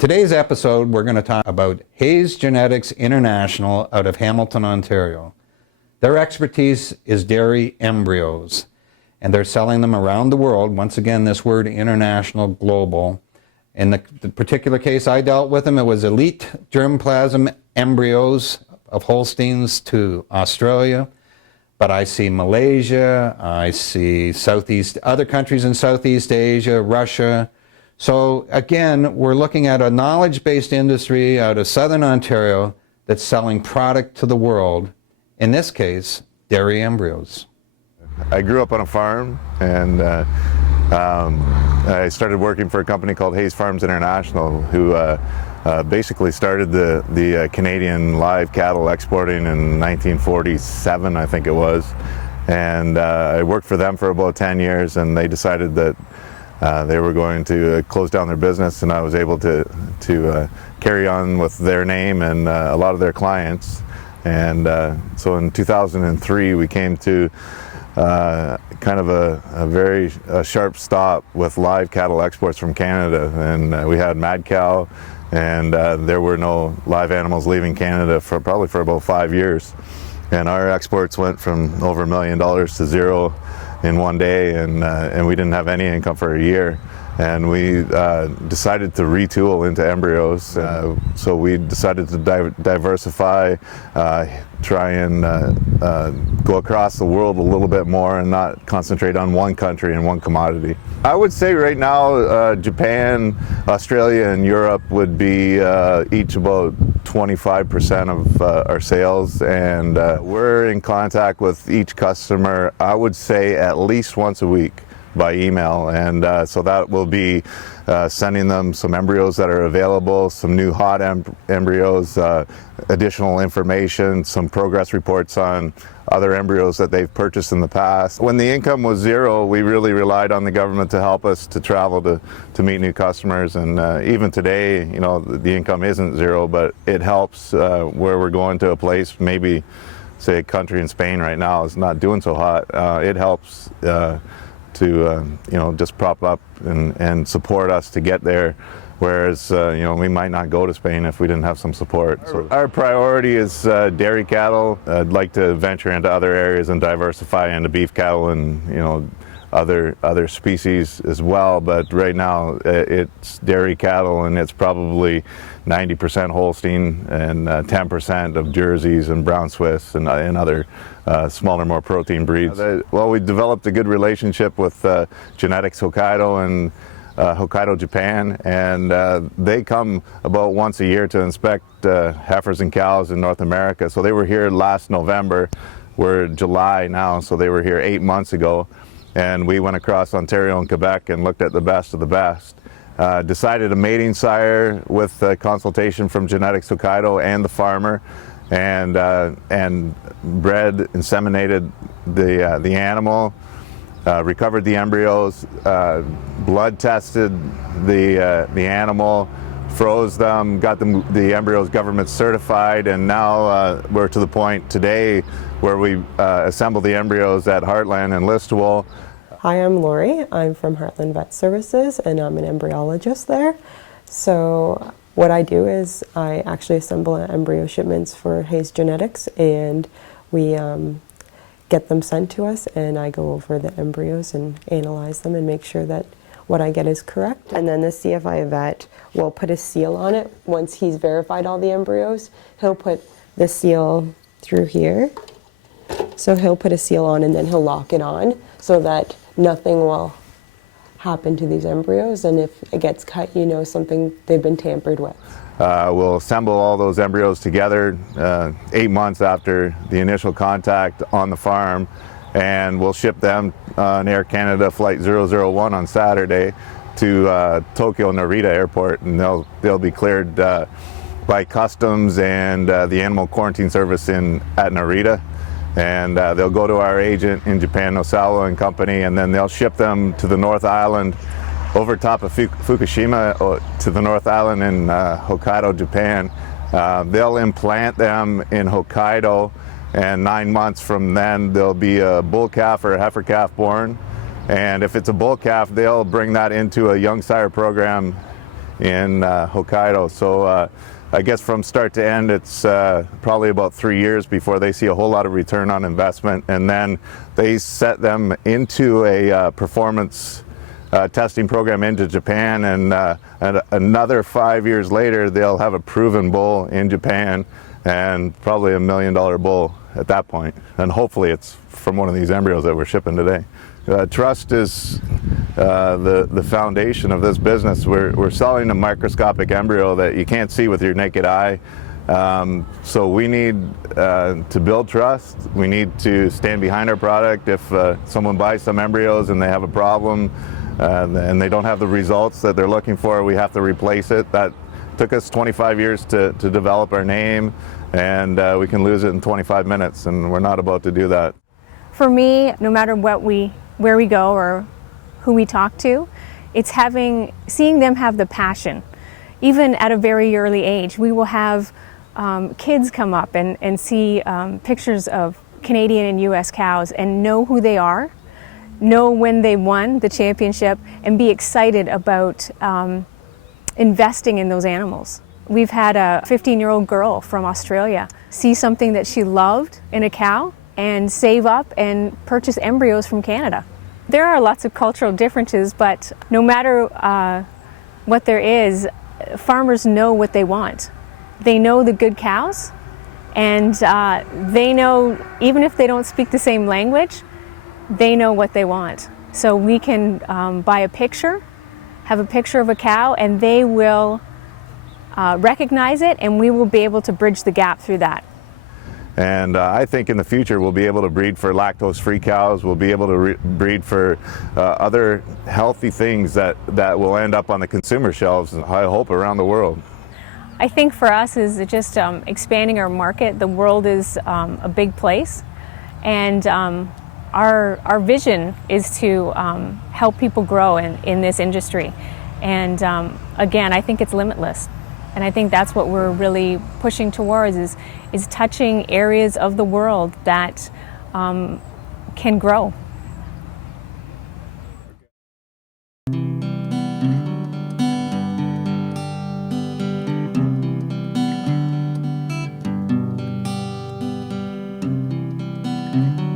today's episode, we're going to talk about Hayes Genetics International out of Hamilton, Ontario. Their expertise is dairy embryos, and they're selling them around the world. Once again, this word international, global. In the particular case I dealt with them, it was elite germplasm embryos of Holsteins to Australia. But I see Malaysia, I see other countries in Southeast Asia, Russia. So again, we're looking at a knowledge-based industry out of Southern Ontario that's selling product to the world. In this case, dairy embryos. I grew up on a farm, and I started working for a company called Hayes Farms International, who basically started the Canadian live cattle exporting in 1947, I think it was. And I worked for them for about 10 years, and they decided that they were going to close down their business, and I was able to carry on with their name and a lot of their clients. And so in 2003 we came to kind of a very sharp stop with live cattle exports from Canada, and we had mad cow, and there were no live animals leaving Canada probably for about 5 years, and our exports went from over $1 million to zero in one day, and we didn't have any income for a year. And we decided to retool into embryos, so we decided to diversify, try and go across the world a little bit more and not concentrate on one country and one commodity. I would say right now Japan, Australia, and Europe would be each about 25% of our sales, and we're in contact with each customer, I would say, at least once a week by email, and so that will be sending them some embryos that are available, some new hot embryos, additional information, some progress reports on other embryos that they've purchased in the past. When the income was zero, we really relied on the government to help us to travel to meet new customers, and even today, you know, the income isn't zero, but it helps where we're going to a place, maybe say a country in Spain right now is not doing so hot. It helps to you know, just prop up and support us to get there, whereas you know, we might not go to Spain if we didn't have some support. So our priority is dairy cattle. I'd like to venture into other areas and diversify into beef cattle and, you know, other species as well, but right now it's dairy cattle, and it's probably 90% Holstein and 10% of Jerseys and Brown Swiss and other smaller, more protein breeds. Well, we developed a good relationship with Genetics Hokkaido and Hokkaido, Japan, and they come about once a year to inspect heifers and cows in North America. So they were here last November. We're July now, so they were here 8 months ago. And we went across Ontario and Quebec and looked at the best of the best. Decided a mating sire with consultation from Genetics Hokkaido and the farmer, and bred, inseminated the animal, recovered the embryos, blood tested the animal, froze them, got the embryos government certified, and now we're to the point today where we assemble the embryos at Heartland and Listowel. Hi, I'm Lori. I'm from Heartland Vet Services, and I'm an embryologist there. So what I do is I actually assemble embryo shipments for Hayes Genetics, and we get them sent to us, and I go over the embryos and analyze them and make sure that what I get is correct. And then the CFI vet will put a seal on it. Once he's verified all the embryos, he'll put the seal through here. So he'll put a seal on, and then he'll lock it on so that nothing will happen to these embryos, and if it gets cut, you know they've been tampered with. We'll assemble all those embryos together 8 months after the initial contact on the farm, and we'll ship them on Air Canada Flight 001 on Saturday to Tokyo Narita Airport, and they'll be cleared by customs and the animal quarantine service at Narita. And they'll go to our agent in Japan, Nosawa and Company, and then they'll ship them to the North Island, over top of Fukushima, to the North Island in Hokkaido, Japan. They'll implant them in Hokkaido, and 9 months from then there'll be a bull calf or a heifer calf born. And if it's a bull calf, they'll bring that into a young sire program in Hokkaido. So I guess from start to end, it's probably about 3 years before they see a whole lot of return on investment, and then they set them into a performance testing program into Japan, and another 5 years later they'll have a proven bull in Japan, and probably $1 million bull at that point. And hopefully it's from one of these embryos that we're shipping today. Trust is the foundation of this business. We're selling a microscopic embryo that you can't see with your naked eye. So we need to build trust. We need to stand behind our product. If someone buys some embryos and they have a problem and they don't have the results that they're looking for, we have to replace it. That took us 25 years to develop our name, and we can lose it in 25 minutes, and we're not about to do that. For me, no matter where we go or who we talk to, it's seeing them have the passion. Even at a very early age, we will have kids come up and see pictures of Canadian and US cows and know who they are, know when they won the championship, and be excited about investing in those animals. We've had a 15-year-old girl from Australia see something that she loved in a cow and save up and purchase embryos from Canada. There are lots of cultural differences, but no matter what there is, farmers know what they want. They know the good cows, and they know, even if they don't speak the same language, they know what they want. So we can buy a picture, have a picture of a cow, and they will recognize it, and we will be able to bridge the gap through that. And I think in the future we'll be able to breed for lactose-free cows. We'll be able to breed for other healthy things that will end up on the consumer shelves, I hope, around the world. I think for us is just expanding our market. The world is a big place, and our vision is to help people grow in this industry. And again, I think it's limitless. And I think that's what we're really pushing towards, is touching areas of the world that can grow. Mm-hmm.